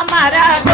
Amara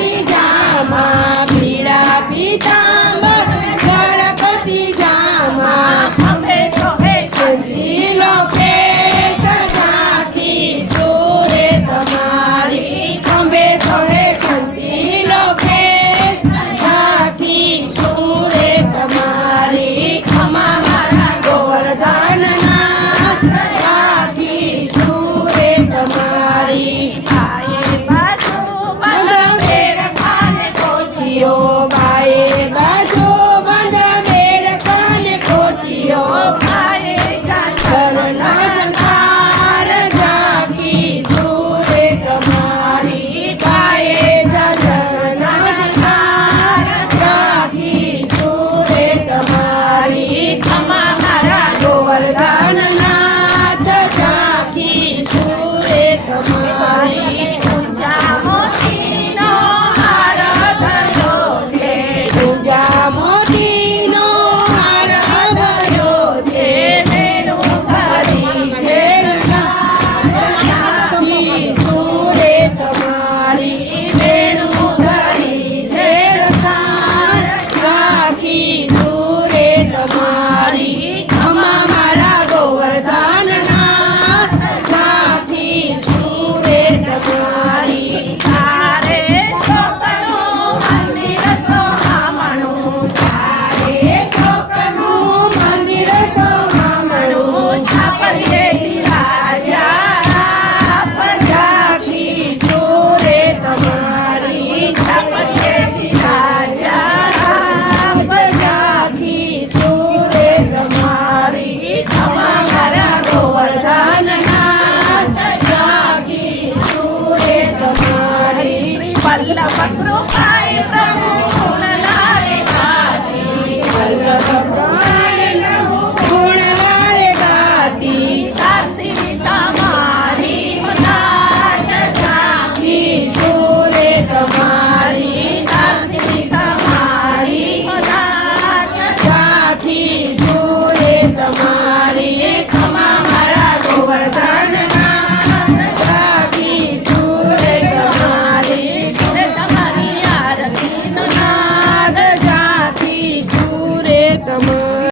see got.